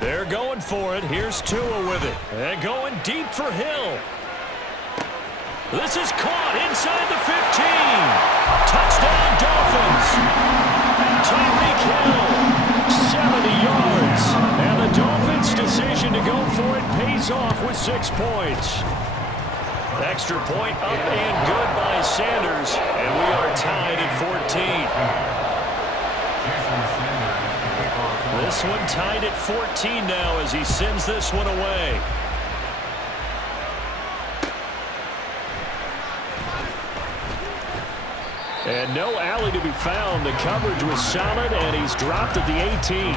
They're going for it. Here's Tua with it. And going deep for Hill. This is caught inside the 15. Touchdown, Dolphins. Tyreek Hill, 70 yards. And the Dolphins' decision to go for it pays off with 6 points. Extra point up and good by Sanders. And we are tied at 14. This one tied at 14 now as he sends this one away. And no alley to be found. The coverage was solid, and he's dropped at the 18.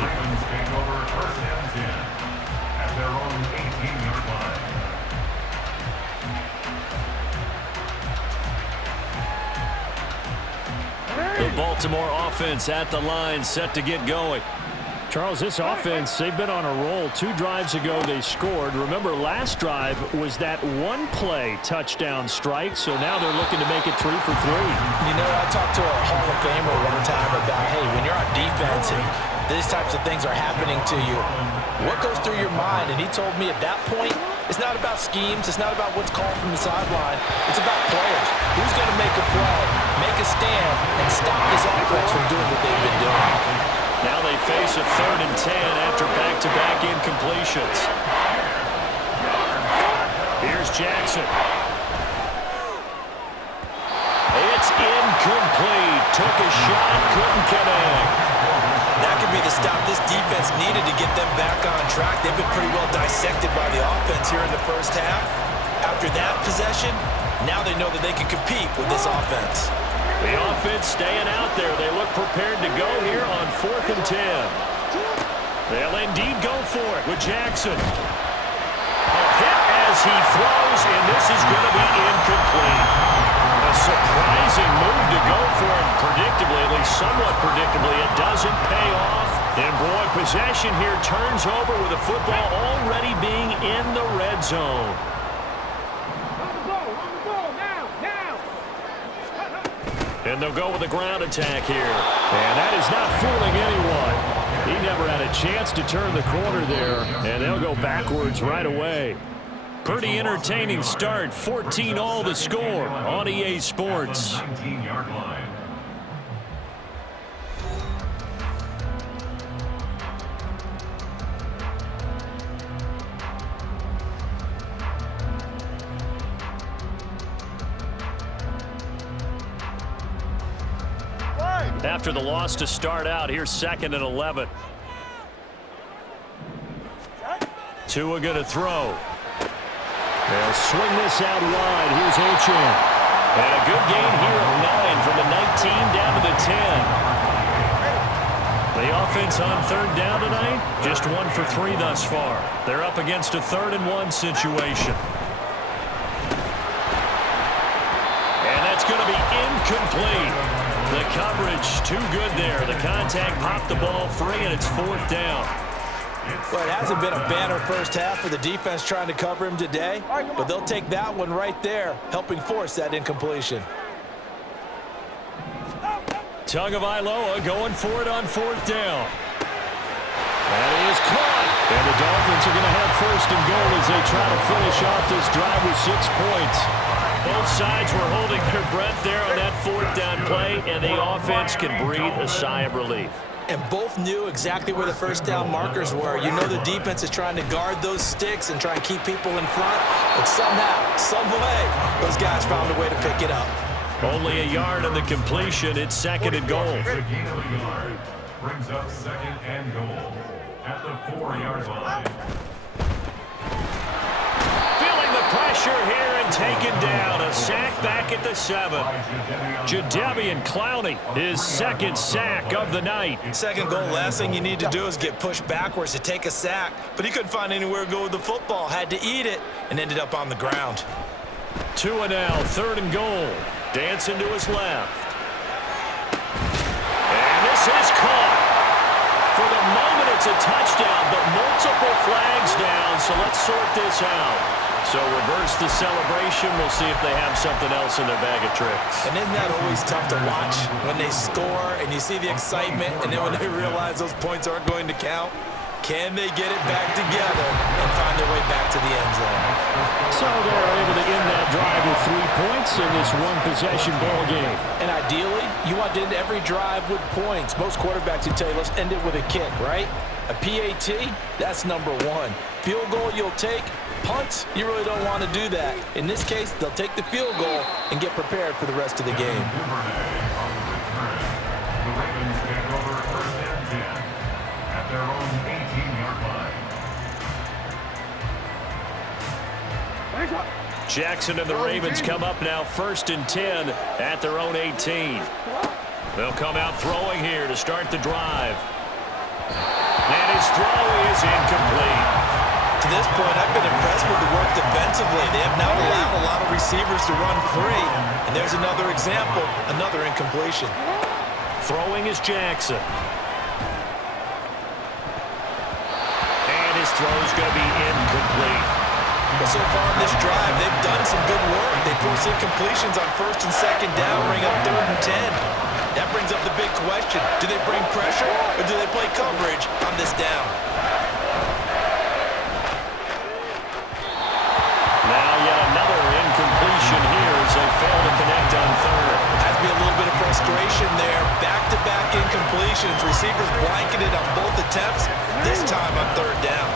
The Baltimore offense at the line, set to get going. Charles, this offense, they've been on a roll. 2 drives ago they scored. Remember, last drive was that one-play touchdown strike, so now they're looking to make it 3 for 3. You know, I talked to a Hall of Famer one time about, hey, when you're on defense and these types of things are happening to you, what goes through your mind? And he told me at that point, it's not about schemes. It's not about what's called from the sideline. It's about players. Who's going to make a play, make a stand, and stop this offense from doing what they've been doing? Now they face a 3rd and 10 after back-to-back incompletions. Here's Jackson. It's incomplete. Took a shot, couldn't connect. That could be the stop this defense needed to get them back on track. They've been pretty well dissected by the offense here in the first half. After that possession, now they know that they can compete with this offense. The offense staying out there. They look prepared to go here on 4th and 10. They'll indeed go for it with Jackson. A hit as he throws, and this is going to be incomplete. A surprising move to go for him. Predictably, at least somewhat predictably, it doesn't pay off. And boy, possession here turns over with the football already being in the red zone. And they'll go with a ground attack here. And that is not fooling anyone. He never had a chance to turn the corner there. And they'll go backwards right away. Pretty entertaining start. 14-all the score on EA Sports. After the loss to start out, here's 2nd and 11. Tua going to throw. They'll swing this out wide. Here's Ochan. And a good gain here of 9 from the 19 down to the 10. The offense on 3rd down tonight, just 1 for 3 thus far. They're up against a 3rd and 1 situation. And that's going to be incomplete. The coverage too good there. The contact popped the ball free, and it's 4th down. Well, it hasn't been a banner first half for the defense trying to cover him today, but they'll take that one right there, helping force that incompletion. Tagovailoa going for it on 4th down. That is caught. And the Dolphins are going to have 1st and goal as they try to finish off this drive with 6 points. Both sides were holding their breath there on that 4th down play, and the offense can breathe a sigh of relief. And both knew exactly where the 1st down markers were. You know the defense is trying to guard those sticks and try and keep people in front, but somehow, some way, those guys found a way to pick it up. Only a yard on the completion. It's 2nd and goal. Brings up 2nd and goal at the 4-yard line. Pressure here and taken down. A sack back at the 7. Jadeveon Clowney, his 2nd sack of the night. 2nd goal, last thing you need to do is get pushed backwards to take a sack. But he couldn't find anywhere to go with the football. Had to eat it and ended up on the ground. Tua now, 3rd and goal. Dancing to his left. And this is caught. For the moment, it's a touchdown, but multiple flags down, so let's sort this out. So reverse the celebration. We'll see if they have something else in their bag of tricks. And isn't that always tough to watch when they score and you see the excitement and then when they realize those points aren't going to count? Can they get it back together and find their way back to the end zone? So they're able to end that drive with 3 points in this one-possession ball game. And ideally, you want to end every drive with points. Most quarterbacks would tell you, let's end it with a kick, right? A PAT, that's number one. Field goal you'll take. Punts, you really don't want to do that. In this case, they'll take the field goal and get prepared for the rest of the game. Their own 18-yard line. Jackson and the Ravens come up now 1st and 10 at their own 18. They'll come out throwing here to start the drive. And his throw is incomplete. To this point, I've been impressed with the work defensively. They have not allowed a lot of receivers to run free. And there's another example, another incompletion. Throwing is Jackson. His throw is going to be incomplete. But so far in this drive, they've done some good work. They force incompletions on 1st and 2nd down, bring up 3rd and 10. That brings up the big question. Do they bring pressure or do they play coverage on this down? Now yet another incompletion here as they fail to connect on 3rd. Has to be a little bit of frustration there. Back-to-back incompletions. Receivers blanketed on both attempts, this time on 3rd down.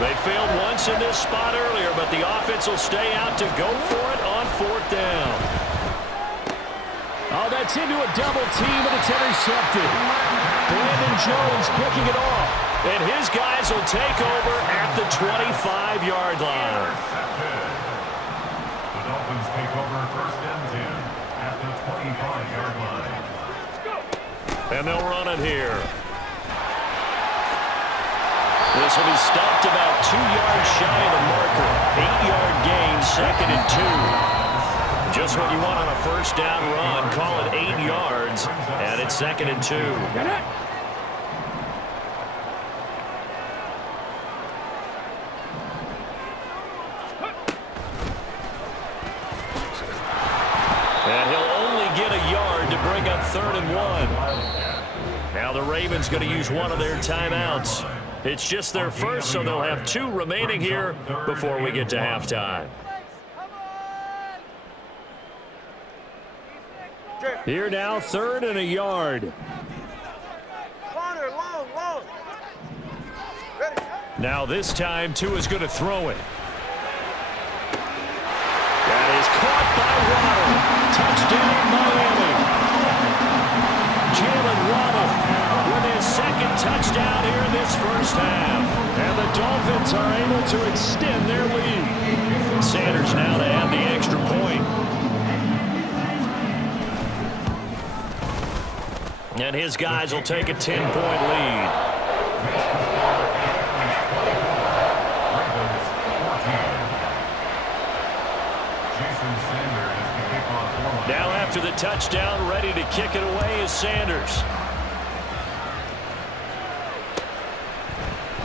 They failed once in this spot earlier, but the offense will stay out to go for it on 4th down. Oh, that's into a double team, and it's intercepted. Brandon Jones picking it off, and his guys will take over at the 25-yard line. The Dolphins take over 1st and 10 at the 25-yard line. And they'll run it here. This will be stopped about 2 yards shy of the marker. 8-yard gain, 2nd and 2. Just what you want on a 1st down run. Call it 8 yards, and it's 2nd and 2. And he'll only get a yard to bring up 3rd and 1. Now the Ravens going to use one of their timeouts. It's just their first, so they'll have 2 remaining here before we get to halftime. Here now, 3rd and a yard. Now this time, Tua's going to throw it. That is caught by Waddle. Touchdown, Miami. Jalen Waddle with his 2nd touchdown here in this 1st half. And the Dolphins are able to extend their lead. Sanders now to add the extra point. And his guys will take a 10-point lead. Now after the touchdown, ready to kick it away is Sanders.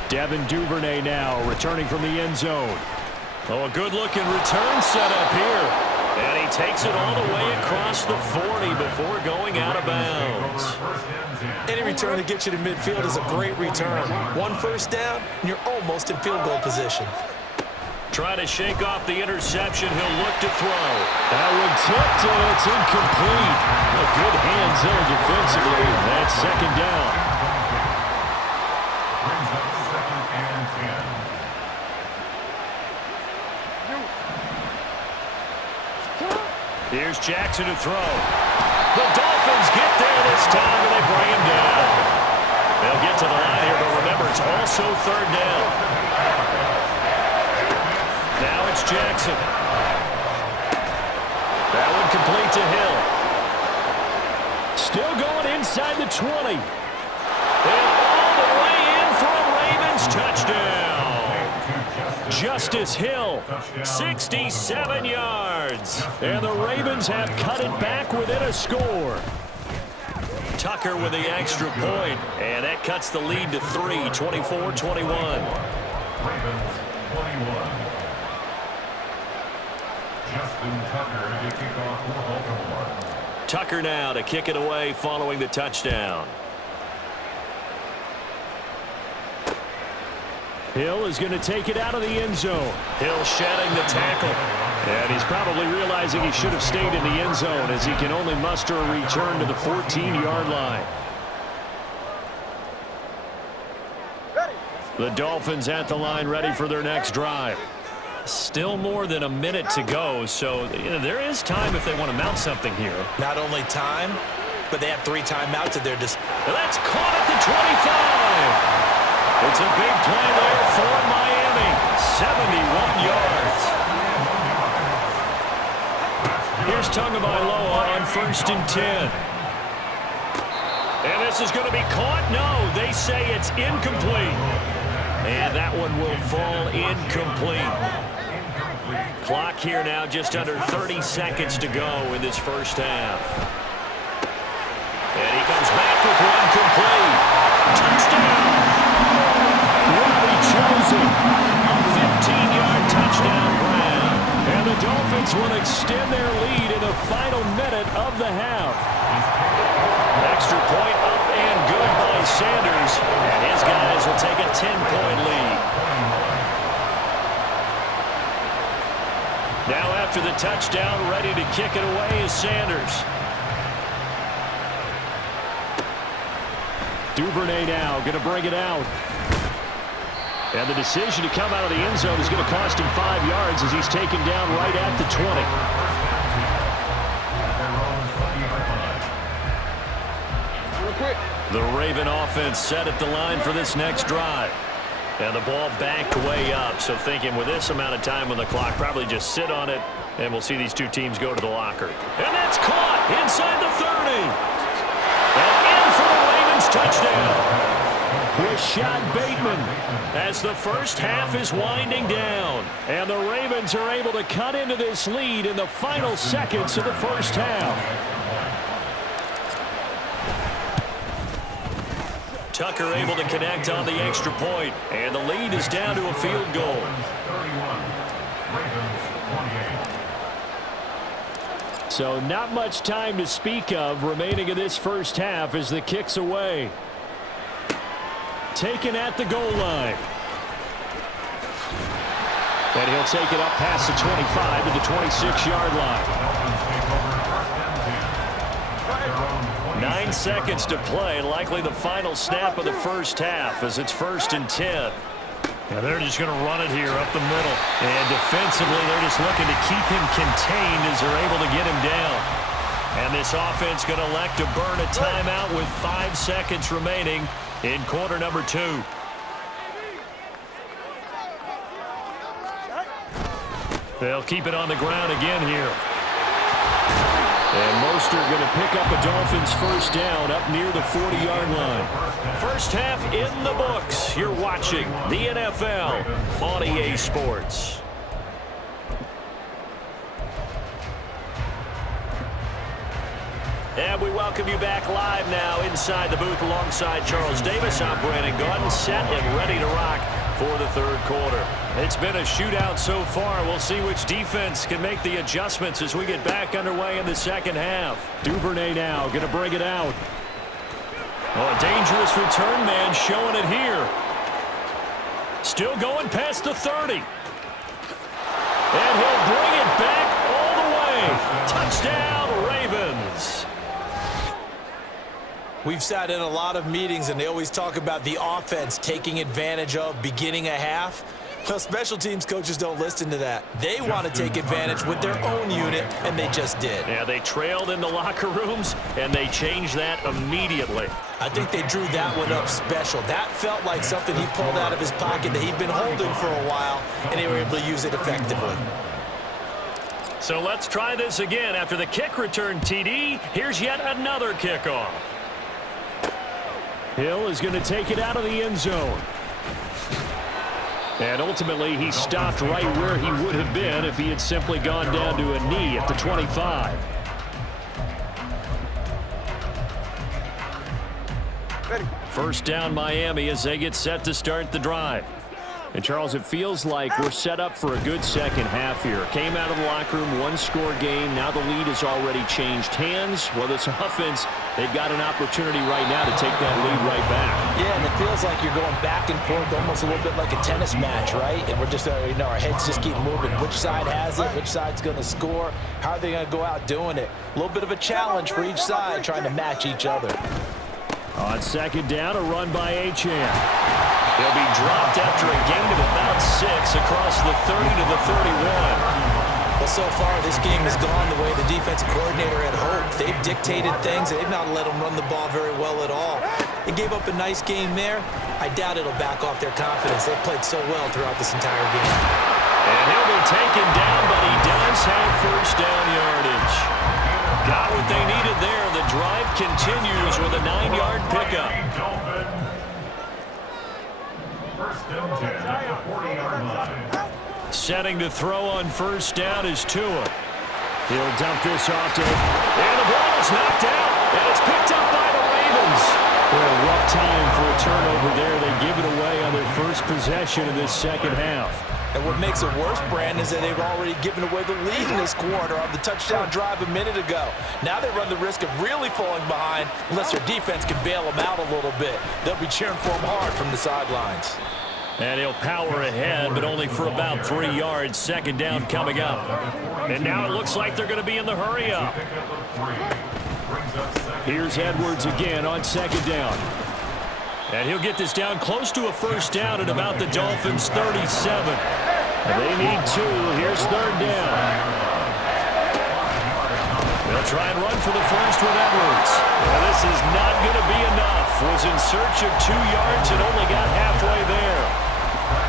Devin Duvernay now returning from the end zone. Oh, a good-looking return set up here. And he takes it all the way across the 40 before going out of bounds. Any return that gets you to midfield is a great return. 1 first down, and you're almost in field goal position. Trying to shake off the interception. He'll look to throw. That one tipped, and it's incomplete. Well, good hands there defensively. That's 2nd down. Brings up 2nd and 10. Here's Jackson to throw. The Dolphins get there this time, and they bring him down. They'll get to the line here, but remember, it's also 3rd down. Now it's Jackson. That one complete to Hill. Still going inside the 20. And all the way in for a Ravens touchdown. Justice Hill, 67 yards. And the Ravens have cut it back within a score. Tucker with the extra point. And that cuts the lead to 3, 24-21. Ravens 21. Justin Tucker to kick off for Baltimore. Tucker now to kick it away following the touchdown. Hill is going to take it out of the end zone. Hill shedding the tackle. And he's probably realizing he should have stayed in the end zone as he can only muster a return to the 14-yard line. The Dolphins at the line ready for their next drive. Still more than a minute to go, so there is time if they want to mount something here. Not only time, but they have 3 timeouts at their disposal. That's caught at the 25. It's a big play there for Miami. 71 yards. Here's Tagovailoa on 1st and 10. And this is going to be caught. No, they say it's incomplete. And that one will fall incomplete. Clock here now, just under 30 seconds to go in this first half. And he comes back with one complete. Touchdown. Really chosen. A 15-yard touchdown grab. And the Dolphins will extend their lead in the final minute of the half. Extra point up and good by Sanders. And his guys will take a 10-point lead. Now after the touchdown, ready to kick it away is Sanders. Duvernay now going to bring it out. And the decision to come out of the end zone is going to cost him 5 yards as he's taken down right at the 20. The Raven offense set at the line for this next drive. And the ball backed way up, so thinking with this amount of time on the clock, probably just sit on it, and we'll see these two teams go to the locker. And that's caught inside the 30. And in for the Ravens touchdown. Rashad Bateman as the first half is winding down. And the Ravens are able to cut into this lead in the final seconds of the first half. Tucker able to connect on the extra point, and the lead is down to a field goal. So not much time to speak of remaining in this first half as the kick's away. Taken at the goal line. And he'll take it up past the 25 to the 26-yard line. 9 seconds to play, likely the final snap of the first half as it's 1st and 10. Now they're just going to run it here up the middle. And defensively, they're just looking to keep him contained as they're able to get him down. And this offense going to elect to burn a timeout with 5 seconds remaining in quarter number 2. They'll keep it on the ground again here. And Mostert going to pick up a Dolphins first down up near the 40-yard line. First half in the books. You're watching the NFL on EA Sports. And we welcome you back live now inside the booth alongside Charles Davis. I'm Brandon Gordon, set and ready to rock for the third quarter. It's been a shootout so far. We'll see which defense can make the adjustments as we get back underway in the second half. Duvernay now going to bring it out. Oh, a dangerous return man showing it here. Still going past the 30. And he'll bring it back all the way. Touchdown, Ravens. We've sat in a lot of meetings, and they always talk about the offense taking advantage of beginning a half. Well, special teams coaches don't listen to that. They want to take advantage with their own unit, and they just did. Yeah, they trailed in the locker rooms, and they changed that immediately. I think they drew that one up special. That felt like something he pulled out of his pocket that he'd been holding for a while, and they were able to use it effectively. So let's try this again. After the kick return TD, here's yet another kickoff. Hill is going to take it out of the end zone. And ultimately, he stopped right where he would have been if he had simply gone down to a knee at the 25. First down Miami as they get set to start the drive. And, Charles, it feels like we're set up for a good second half here. Came out of the locker room, one-score game. Now the lead has already changed hands. Whether it's offense, they've got an opportunity right now to take that lead right back. Yeah, and it feels like you're going back and forth almost a little bit like a tennis match, right? And we're just, our heads just keep moving. Which side has it? Which side's going to score? How are they going to go out doing it? A little bit of a challenge for each side, trying to match each other. On second down, a run by Achane. He'll be dropped after a gain of about 6 across the 30 to the 31. Well, so far, this game has gone the way the defensive coordinator had hoped. They've dictated things. They've not let them run the ball very well at all. They gave up a nice game there. I doubt it'll back off their confidence. They've played so well throughout this entire game. And he'll be taken down, but he does have first down yardage. Got what they needed there. The drive continues with a 9-yard pickup. First down 10 at the 40-yard line. Setting to throw on first down is Tua. He'll dump this off to him. And the ball is knocked out. And it's picked up by the Ravens. Well, a rough time for a turnover there. They give it away on their first possession in this second half. And what makes it worse, Brandon, is that they've already given away the lead in this quarter on the touchdown drive a minute ago. Now they run the risk of really falling behind unless their defense can bail them out a little bit. They'll be cheering for them hard from the sidelines. And he'll power ahead, but only for about 3 yards. Second down coming up. And now it looks like they're going to be in the hurry-up. Here's Edwards again on second down. And he'll get this down close to a first down at about the Dolphins' 37. They need 2. Here's third down. They'll try and run for the first with Edwards. Well, this is not going to be enough. Was in search of 2 yards and only got halfway there.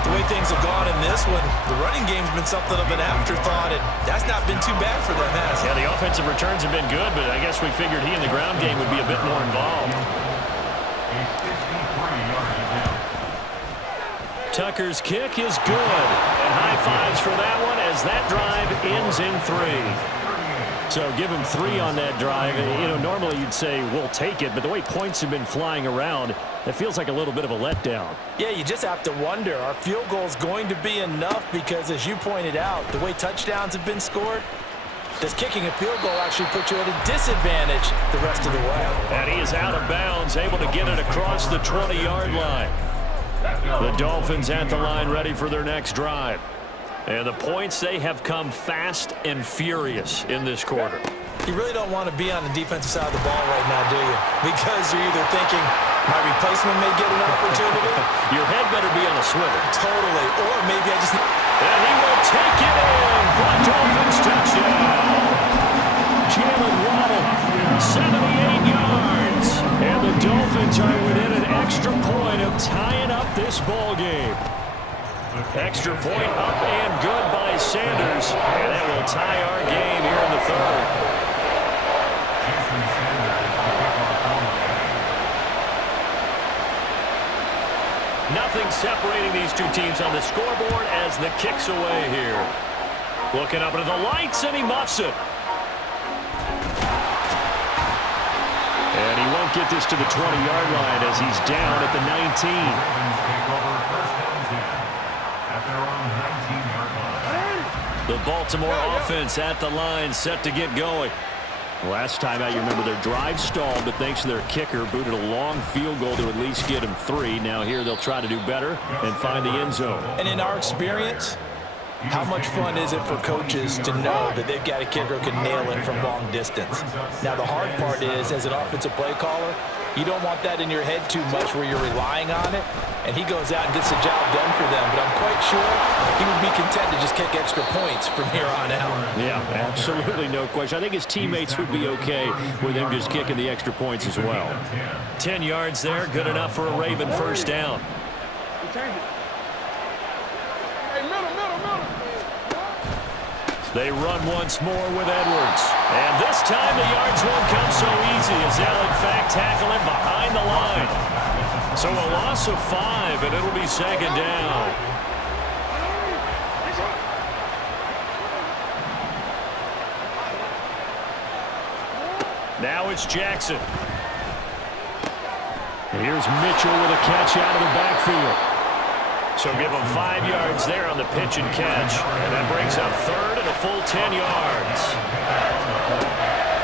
The way things have gone in this one, the running game's been something of an afterthought, and that's not been too bad for them, has it? Yeah, the offensive returns have been good, but I guess we figured he in the ground game would be a bit more involved. Tucker's kick is good. And high fives for that one as that drive ends in 3. So give him 3 on that drive. You know, normally you'd say, we'll take it, but the way points have been flying around, it feels like a little bit of a letdown. Yeah, you just have to wonder, are field goals going to be enough? Because as you pointed out, the way touchdowns have been scored, does kicking a field goal actually put you at a disadvantage the rest of the way? And he is out of bounds, able to get it across the 20-yard line. The Dolphins at the line, ready for their next drive. And the points, they have come fast and furious in this quarter. You really don't want to be on the defensive side of the ball right now, do you? Because you're either thinking, my replacement may get an opportunity. Your head better be on a swivel. Totally. Or maybe I just... And he will take it in for a Dolphins touchdown. Jalen Waddle, 78 yards. And the Dolphins are within an extra point of tying up this ball game. Extra point up and good by Sanders. And that will tie our game here in the third. Nothing separating these two teams on the scoreboard as the kick's away here. Looking up into the lights, and he muffs it. And he won't get this to the 20-yard line as he's down at the 19. The Baltimore offense at the line, set to get going. Last time out, you remember their drive stalled, but thanks to their kicker, booted a long field goal to at least get him 3. Now here they'll try to do better and find the end zone. And in our experience, how much fun is it for coaches to know that they've got a kicker who can nail it from long distance? Now, the hard part is, as an offensive play caller, you don't want that in your head too much where you're relying on it, and he goes out and gets the job done for them. But I'm quite sure he would be content to just kick extra points from here on out. Yeah, absolutely no question. I think his teammates would be okay with him just kicking the extra points as well. 10 yards there, good enough for a Raven first down. They run once more with Edwards. And this time the yards won't come so easy as they'll in fact tackle him behind the line. So a loss of 5, and it'll be second down. Now it's Jackson. And here's Mitchell with a catch out of the backfield. So give him 5 yards there on the pitch and catch. And that brings up third and a full 10 yards.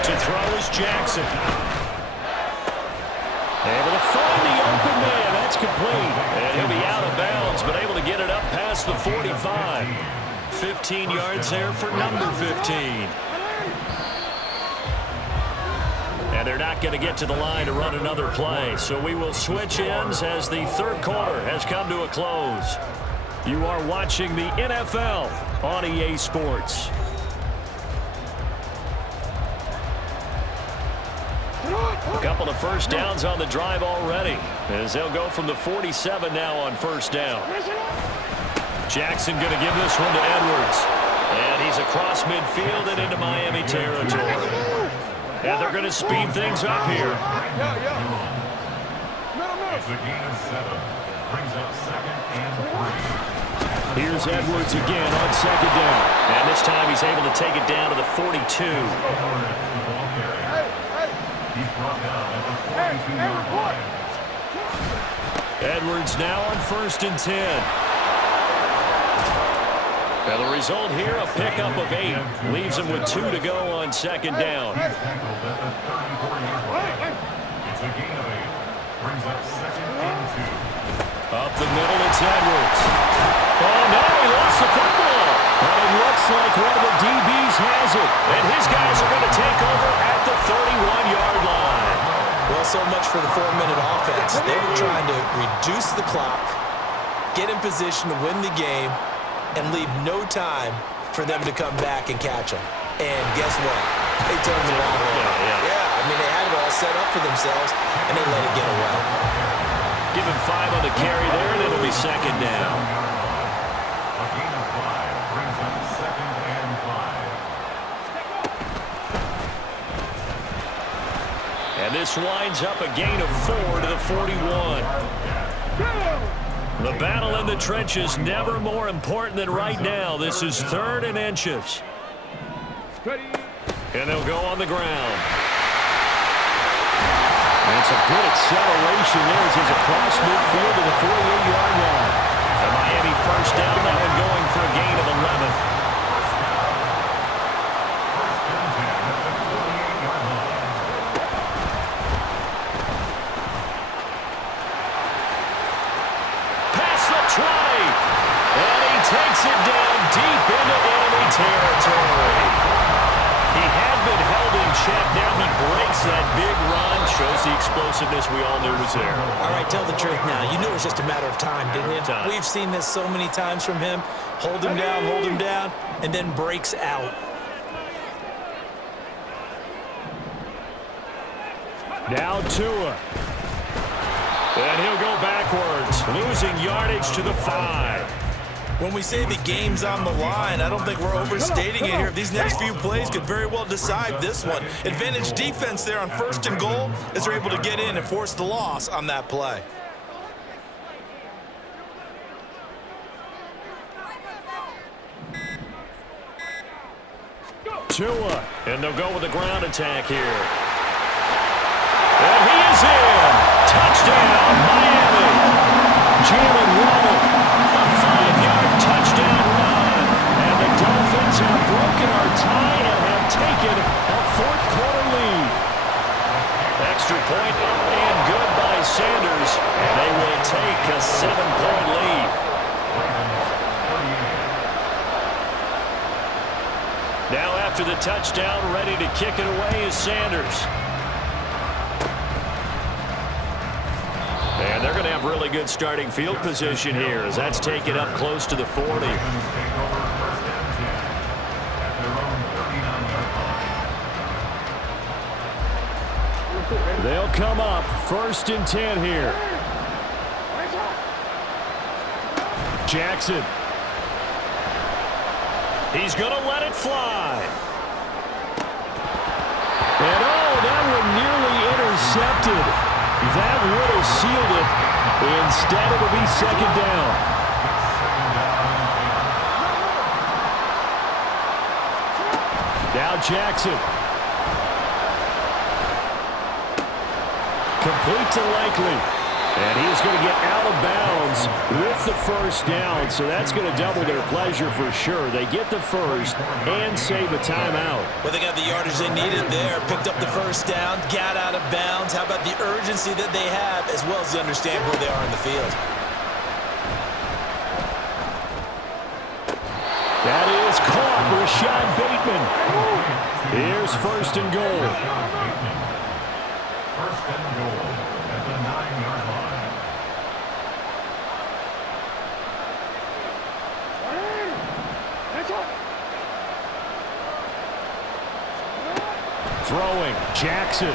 To throw is Jackson. Able to find the open man. That's complete. And he'll be out of bounds, but able to get it up past the 45. 15 yards there for number 15. And they're not going to get to the line to run another play. So we will switch ends as the third quarter has come to a close. You are watching the NFL on EA Sports. A couple of first downs on the drive already, as they'll go from the 47 now on first down. Jackson going to give this one to Edwards. And he's across midfield and into Miami territory. And they're going to speed things up here. It's a gain of 7. Brings up second and 3. Here's Edwards again on second down. And this time he's able to take it down to the 42. He's brought down at the 42-yard line. Edwards now on first and 10. Now the result here, a pickup of 8. Leaves him with 2 to go on second down. He's tackled at the 34-yard line. It's a gain of 8. Brings up second and 2. Up the middle, it's Edwards. Oh, no, he lost the football. But it looks like one of the DBs has it. And his guys are going to take over at the 31-yard line. Well, so much for the 4-minute offense. They were trying to reduce the clock, get in position to win the game, and leave no time for them to come back and catch them. And guess what? They turned the ball over. Yeah, I mean, they had it all set up for themselves, and they let it get away. Give him 5 on the carry there, and it'll be second down. A gain of 5 brings up second and 5. And this winds up a gain of 4 to the 41. The battle in the trenches never more important than right now. This is 3rd and inches. And they'll go on the ground. And it's a good acceleration there as he's across midfield to the 48-yard line. The Miami first down, that one going for a gain of 11. Takes it down deep into enemy territory. He had been held in check. Now he breaks that big run. Shows the explosiveness we all knew was there. All right, tell the truth now. You knew it was just a matter of time, didn't you? We've seen this so many times from him. Hold him down, and then breaks out. Now Tua. And he'll go backwards, losing yardage to the 5. When we say the game's on the line, I don't think we're overstating it here. These next few plays could very well decide this one. Advantage defense there on first and goal as they're able to get in and force the loss on that play. Tua, and they'll go with the ground attack here. And he is in. Touchdown, Miami. Jalen Waddle. Touchdown run, and the Dolphins have broken our tie and have taken a 4th quarter lead. Extra point up and good by Sanders, and they will take a 7-point lead. Now after the touchdown, ready to kick it away is Sanders. And they're going to have really good starting field position here as that's taken up close to the 40. They'll come up 1st and 10 here. Jackson. He's going to let it fly. And oh, that one nearly intercepted. That would have sealed it. Instead, it'll be second down. Now Jackson. Complete to Likely. And he's going to get out of bounds Eagles with the first down, so that's going to double their pleasure for sure. They get the first and save a timeout. Well, they got the yardage they needed there, picked up the first down, got out of bounds. How about the urgency that they have, as well as they understand where they are in the field? That is caught, Rashad Bateman. Here's first and goal. First and goal at the 9-yard line. Throwing, Jackson.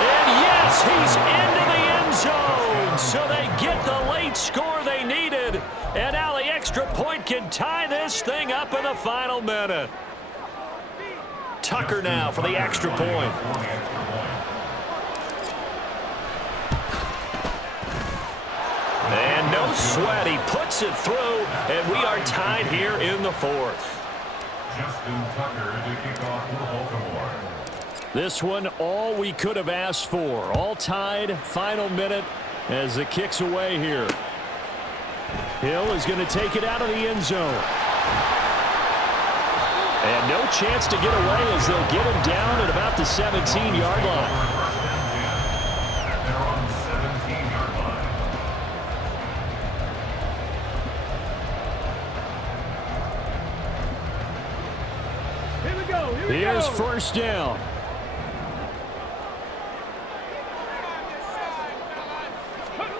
And yes, he's into the end zone. So they get the late score they needed. And now the extra point can tie this thing up in the final minute. Tucker now for the extra point. And no sweat. He puts it through, and we are tied here in the fourth. Justin Tucker to kick off for Baltimore. This one, all we could have asked for. All tied, final minute as it kicks away here. Hill is going to take it out of the end zone. And no chance to get away as they'll get him down at about the 17-yard line. They're on the 17-yard line. Here's first down.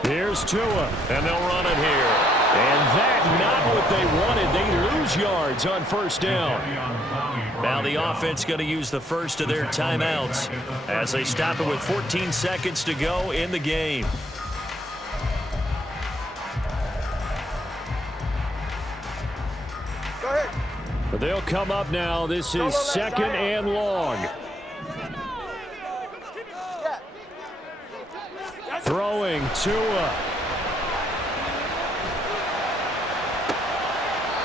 Here's Tua, and they'll run it here. And that, not what they wanted. They lose yards on first down. Now the offense going to use the first of their timeouts as they stop it with 14 seconds to go in the game. They'll come up now. This is second and long. Throwing Tua.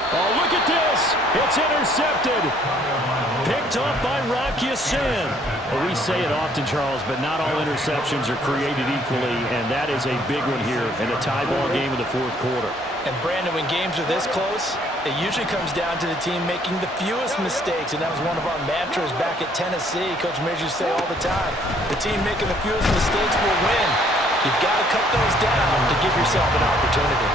Oh, look at this. It's intercepted. Picked off by Rock Ya-Sin. Well, we say it often, Charles, but not all interceptions are created equally, and that is a big one here in a tie ball game in the fourth quarter. And, Brandon, when games are this close, it usually comes down to the team making the fewest mistakes, and that was one of our mantras back at Tennessee. Coach Major used to say all the time, the team making the fewest mistakes will win. You've got to cut those down to give yourself an opportunity.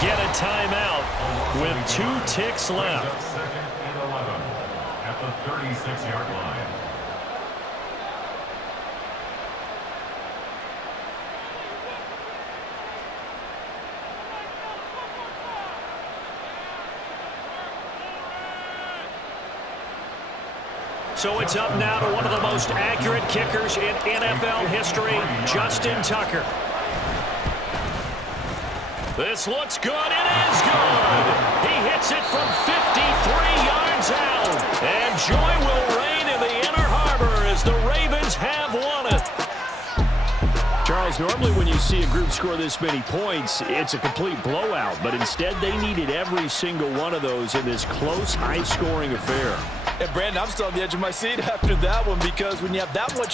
Get a timeout with 2 ticks left. Second and 11 at the 36-yard line. So it's up now to one of the most accurate kickers in NFL history, Justin Tucker. This looks good. It is good. He hits it from 53 yards out. And joy will reign in the Inner Harbor as as the Ravens have won it. Charles, normally when you see a group score this many points, it's a complete blowout. But instead, they needed every single one of those in this close, high-scoring affair. And, Brandon, I'm still on the edge of my seat after that one because when you have that much